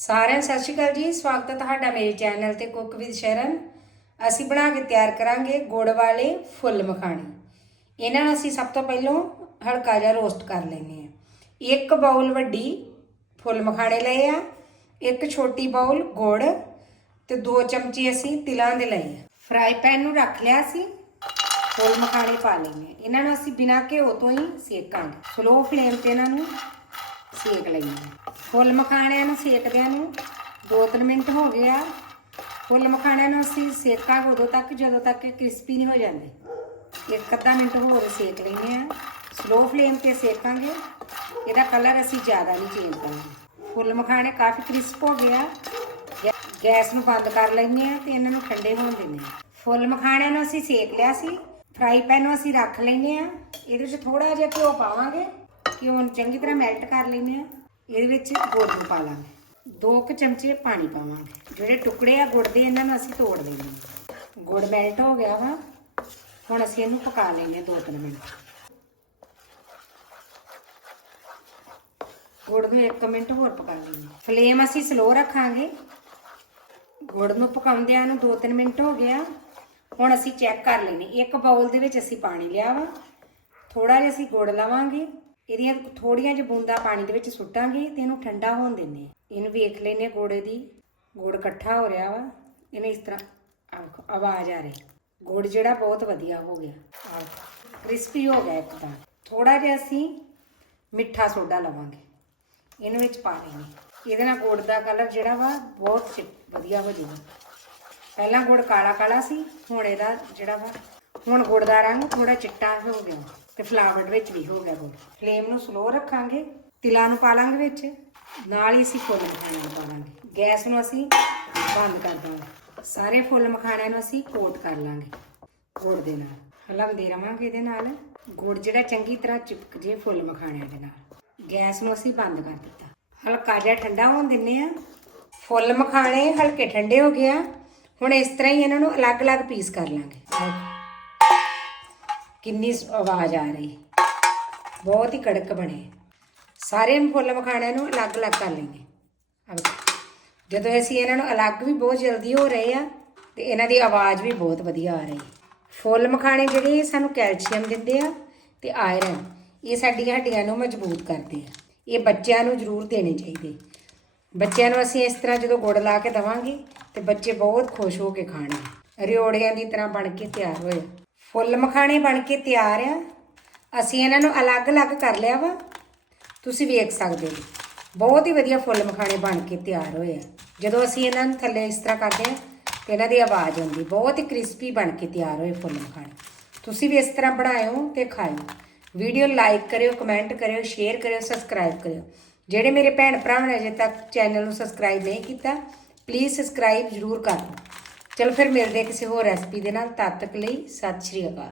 ਸਾਰਿਆਂ ਨੂੰ ਸਤਿ ਸ਼੍ਰੀ ਅਕਾਲ ਜੀ। ਸਵਾਗਤ ਹੈ ਤੁਹਾਡਾ ਮੇਰੇ ਚੈਨਲ ਤੇ ਕੁੱਕ ਵਿਦ ਸ਼ਰਨ। ਅਸੀਂ ਬਣਾ ਕੇ ਤਿਆਰ ਕਰਾਂਗੇ ਗੁੜ ਵਾਲੇ ਫੁੱਲ ਮਖਾਣੇ। ਇਹਨਾਂ ਨੂੰ ਅਸੀਂ ਸਭ ਤੋਂ ਪਹਿਲਾਂ ਹਲਕਾ ਜਿਹਾ ਰੋਸਟ ਕਰ ਲੈਨੇ ਆ ਇੱਕ ਬਾਉਲ ਵੱਡੀ ਫੁੱਲ ਮਖਾਣੇ ਲਏ ਆ, ਇੱਕ ਛੋਟੀ ਬਾਉਲ ਗੁੜ ਤੇ ਦੋ ਚਮਚੇ ਅਸੀਂ ਤਿਲਾਂ ਦੇ ਲਏ ਆ। ਫਰਾਈ ਪੈਨ ਨੂੰ ਰੱਖ ਲਿਆ ਸੀ, ਫੁੱਲ ਮਖਾਣੇ ਪਾ ਲੈਣੇ ਇਹਨਾਂ ਨੂੰ ਅਸੀਂ ਬਿਨਾਂ ਘਿਓ ਤੋਂ ਹੀ ਸੇਕਾਂਗੇ। ਸਲੋ ਫਲੇਮ ਤੇ ਇਹਨਾਂ ਨੂੰ ਸੇਕ ਲਈਏ ਫੁੱਲ ਮਖਾਣਿਆਂ ਨੂੰ ਸੇਕਦਿਆਂ ਨੂੰ 2-3 ਮਿੰਟ ਹੋ ਗਏ ਆ ਫੁੱਲ ਮਖਾਣਿਆਂ ਨੂੰ ਅਸੀਂ ਸੇਕਾਂਗੇ ਉਦੋਂ ਤੱਕ, ਜਦੋਂ ਤੱਕ ਕ੍ਰਿਸਪੀ ਨਹੀਂ ਹੋ ਜਾਂਦੇ। ਇੱਕ ਅੱਧਾ ਮਿੰਟ ਹੋਰ ਸੇਕ ਲੈਂਦੇ ਆ ਸਲੋ ਫਲੇਮ ਤੇ ਸੇਕਾਂਗੇ। ਇਹਦਾ ਕਲਰ ਅਸੀਂ ਜ਼ਿਆਦਾ ਨਹੀਂ ਚੇਂਜ ਕਰਾਂਗੇ ਫੁੱਲ ਮਖਾਣੇ ਕਾਫੀ ਕ੍ਰਿਸਪ ਹੋ ਗਿਆ। ਗੈ- ਗੈਸ ਨੂੰ ਬੰਦ ਕਰ ਲੈਂਦੇ ਆ ਤੇ ਇਹਨਾਂ ਨੂੰ ਠੰਡੇ ਹੋਣ ਦਿੰਦੇ ਆ ਫੁੱਲ ਮਖਾਣਿਆਂ ਨੂੰ ਅਸੀਂ ਸੇਕ ਲਿਆ ਸੀ। ਫਰਾਈ ਪੈਨ ਨੂੰ ਅਸੀਂ ਰੱਖ ਲੈਂਦੇ ਆ ਇਹਦੇ ਵਿੱਚ ਥੋੜਾ ਜਿਹਾ ਘਿਓ ਪਾਵਾਂਗੇ। ਘਿਓ ਨੂੰ ਚੰਗੀ ਤਰ੍ਹਾਂ ਮੈਲਟ ਕਰ ਲੈਂਦੇ ਆ ਇਹਦੇ ਵਿੱਚ ਗੁੜ ਨੂੰ ਪਾ ਲਾਂਗੇ। ਦੋ ਕੁ ਚਮਚੇ ਪਾਣੀ ਪਾਵਾਂਗੇ। ਜਿਹੜੇ ਟੁਕੜੇ ਆ ਗੁੜ ਦੇ, ਇਹਨਾਂ ਨੂੰ ਅਸੀਂ ਤੋੜ ਲੈਂਦੇ ਆ ਗੁੜ ਮੈਲਟ ਹੋ ਗਿਆ ਵਾ। ਹੁਣ ਅਸੀਂ ਇਹਨੂੰ ਪਕਾ ਲੈਂਦੇ ਆ 2-3 ਮਿੰਟ। ਗੁੜ ਨੂੰ 1 ਮਿੰਟ ਹੋਰ ਪਕਾ ਲੈਂਦੇ ਹਾਂ। ਫਲੇਮ ਅਸੀਂ ਸਲੋ ਰੱਖਾਂਗੇ। ਗੁੜ ਨੂੰ ਪਕਾਉਂਦਿਆਂ ਨੂੰ 2-3 ਮਿੰਟ ਹੋ ਗਿਆ। ਹੁਣ ਅਸੀਂ ਚੈੱਕ ਕਰ ਲੈਨੇ ਇੱਕ ਬਾਉਲ ਦੇ ਵਿੱਚ ਅਸੀਂ ਪਾਣੀ ਲਿਆ ਵਾ। ਥੋੜਾ ਜਿਹਾ ਅਸੀਂ ਗੁੜ ਲਵਾਂਗੇ। ਇਹਦੀਆਂ ਥੋੜੀਆਂ ਜਿਹਾ ਬੂੰਦਾਂ ਪਾਣੀ ਦੇ ਵਿੱਚ ਸੁੱਟਾਂਗੇ ਤੇ ਇਹਨੂੰ ਠੰਡਾ ਹੋਣ ਦਿੰਨੇ ਇਹਨੂੰ ਵੇਖ ਲੈਨੇ ਹਾਂ ਗੁੜ ਦੀ। ਗੁੜ ਇਕੱਠਾ ਹੋ ਰਿਹਾ ਵਾ। ਇਹਨੇ ਇਸ ਤਰ੍ਹਾਂ ਆਹ ਆਵਾਜ਼ ਆ ਰਹੀ। ਗੁੜ ਜਿਹੜਾ ਬਹੁਤ ਵਧੀਆ ਹੋ ਗਿਆ। ਕ੍ਰਿਸਪੀ ਹੋ ਗਿਆ ਇੱਕਦਮ। ਥੋੜਾ ਜਿਹਾ ਅਸੀਂ ਮਿੱਠਾ ਸੋਡਾ ਲਵਾਂਗੇ। ਇਹਨੂੰ ਵਿੱਚ ਪਾ ਲੈਣੀ ਇਹਦੇ ਨਾਲ ਗੁੜ ਦਾ ਕਲਰ ਜਿਹੜਾ ਵਾ, ਬਹੁਤ ਚਿ- ਵਧੀਆ ਹੋ ਜਾਊਗਾ। ਪਹਿਲਾਂ ਗੁੜ ਕਾਲਾ ਕਾਲਾ ਸੀ, ਹੁਣ ਇਹਦਾ ਜਿਹੜਾ ਵਾ, ਹੁਣ ਗੁੜ ਦਾ ਰੰਗ ਥੋੜਾ ਚਿੱਟਾ ਹੋ ਗਿਆ। ਤੇ ਫਲਾਵਟ ਵਿੱਚ ਵੀ ਹੋ ਗਿਆ ਗੁੜ ਫਲੇਮ ਨੂੰ ਸਲੋ ਰੱਖਾਂਗੇ, ਤਿਲਾਂ ਨੂੰ ਪਾ ਲਾਂਗੇ ਵਿੱਚ, ਨਾਲ ਹੀ ਅਸੀਂ ਫੁੱਲ ਮਖਾਣੇ ਨੂੰ ਪਾਵਾਂਗੇ ਗੈਸ ਨੂੰ ਅਸੀਂ ਬੰਦ ਕਰ ਦਾਂਗੇ। ਸਾਰੇ ਫੁੱਲ ਮਖਾਣਿਆਂ ਨੂੰ ਅਸੀਂ ਕੋਟ ਕਰ ਲਾਂਗੇ ਗੁੜ ਦੇ ਨਾਲ। ਹਲਾਉਂਦੇ ਰਵਾਂਗੇ ਇਹਦੇ ਨਾਲ। ਗੁੜ ਜਿਹੜਾ ਚੰਗੀ ਤਰ੍ਹਾਂ ਚਿਪਕ ਜੇ ਫੁੱਲ ਮਖਾਣਿਆਂ ਦੇ ਨਾਲ। ਗੈਸ ਨੂੰ ਅਸੀਂ ਬੰਦ ਕਰ ਦਿੱਤਾ। ਹਲਕਾ ਜਿਹਾ ਠੰਡਾ ਹੋਣ ਦਿੰਨੇ ਆ ਫੁੱਲ ਮਖਾਣੇ ਹਲਕੇ ਠੰਡੇ ਹੋ ਗਏ ਆ। ਹੁਣ ਇਸ ਤਰ੍ਹਾਂ ਹੀ ਇਹਨਾਂ ਨੂੰ ਅਲੱਗ-ਅਲੱਗ ਪੀਸ ਕਰ ਲਾਂਗੇ। ਕਿੰਨੀ ਆਵਾਜ਼ ਆ ਰਹੀ। ਬਹੁਤ ਹੀ ਕੜਕ ਬਣੇ। ਸਾਰੇ ਫੁੱਲ ਮਖਾਣਿਆਂ ਨੂੰ ਅਲੱਗ-ਅਲੱਗ ਕਰ ਲੈਂਗੇ ਜਦੋਂ ਅਸੀਂ ਇਹਨਾਂ ਨੂੰ ਅਲੱਗ ਵੀ ਬਹੁਤ ਜਲਦੀ ਹੋ ਰਹੇ ਆ, ਤੇ ਇਹਨਾਂ ਦੀ ਆਵਾਜ਼ ਵੀ ਬਹੁਤ ਵਧੀਆ ਆ ਰਹੀ। ਫੁੱਲ ਮਖਾਣੇ ਜਿਹੜੇ ਸਾਨੂੰ ਕੈਲਸ਼ੀਅਮ ਦਿੰਦੇ ਆ ਤੇ ਆਇਰਨ, ਇਹ ਸਾਡੀਆਂ ਹੱਡੀਆਂ ਨੂੰ ਮਜ਼ਬੂਤ ਕਰਦੇ ਆ। ਇਹ ਬੱਚਿਆਂ ਨੂੰ ਜ਼ਰੂਰ ਦੇਣੇ ਚਾਹੀਦੇ। ਬੱਚਿਆਂ ਨੂੰ ਅਸੀਂ ਇਸ ਤਰ੍ਹਾਂ ਜਦੋਂ ਗੁੜ ਲਾ ਕੇ ਦਵਾਂਗੇ ਤੇ ਬੱਚੇ ਬਹੁਤ ਖੁਸ਼ ਹੋ ਕੇ ਖਾਣੇ ਰਿਓੜਿਆਂ ਦੀ ਤਰ੍ਹਾਂ ਬਣ ਕੇ ਤਿਆਰ ਹੋਏ। ਫੁੱਲ ਮਖਾਣੇ ਬਣ ਕੇ ਤਿਆਰ ਆ। ਅਸੀਂ ਇਹਨਾਂ ਨੂੰ ਅਲੱਗ-ਅਲੱਗ ਕਰ ਲਿਆ ਵਾ। ਤੁਸੀਂ ਵੇਖ ਸਕਦੇ ਹੋ। ਬਹੁਤ ਹੀ ਵਧੀਆ ਫੁੱਲ ਮਖਾਣੇ ਬਣ ਕੇ ਤਿਆਰ ਹੋਏ ਆ। ਜਦੋਂ ਅਸੀਂ ਇਹਨਾਂ ਨੂੰ ਥੱਲੇ ਇਸ ਤਰ੍ਹਾਂ ਕਰਦੇ ਆ, ਤੇ ਇਹਨਾਂ ਦੀ ਆਵਾਜ਼ ਆਉਂਦੀ। ਬਹੁਤ ਹੀ ਕ੍ਰਿਸਪੀ ਬਣ ਕੇ ਤਿਆਰ ਹੋਏ ਫੁੱਲ ਮਖਾਣੇ। ਤੁਸੀਂ ਵੀ ਇਸ ਤਰ੍ਹਾਂ ਬਣਾਇਓ ਤੇ ਖਾਇਓ। ਵੀਡੀਓ ਲਾਈਕ ਕਰਿਓ, ਕਮੈਂਟ ਕਰਿਓ, ਸ਼ੇਅਰ ਕਰਿਓ, ਸਬਸਕ੍ਰਾਈਬ ਕਰਿਓ। ਜਿਹੜੇ ਮੇਰੇ ਭੈਣ ਭਰਾਵਾਂ ਨੇ ਅਜੇ ਤੱਕ ਚੈਨਲ ਨੂੰ ਸਬਸਕ੍ਰਾਈਬ ਨਹੀਂ ਕੀਤਾ ਪਲੀਜ਼ ਸਬਸਕ੍ਰਾਈਬ ਜ਼ਰੂਰ ਕਰ ਦਿਓ। ਚਲੋ ਫਿਰ ਮਿਲਦੇ ਹਾਂ ਕਿਸੇ ਹੋਰ ਰੈਸਪੀ ਦੇ ਨਾਲ, ਤਦ ਤੱਕ ਲਈ ਸਤਿ ਸ਼੍ਰੀ ਅਕਾਲ।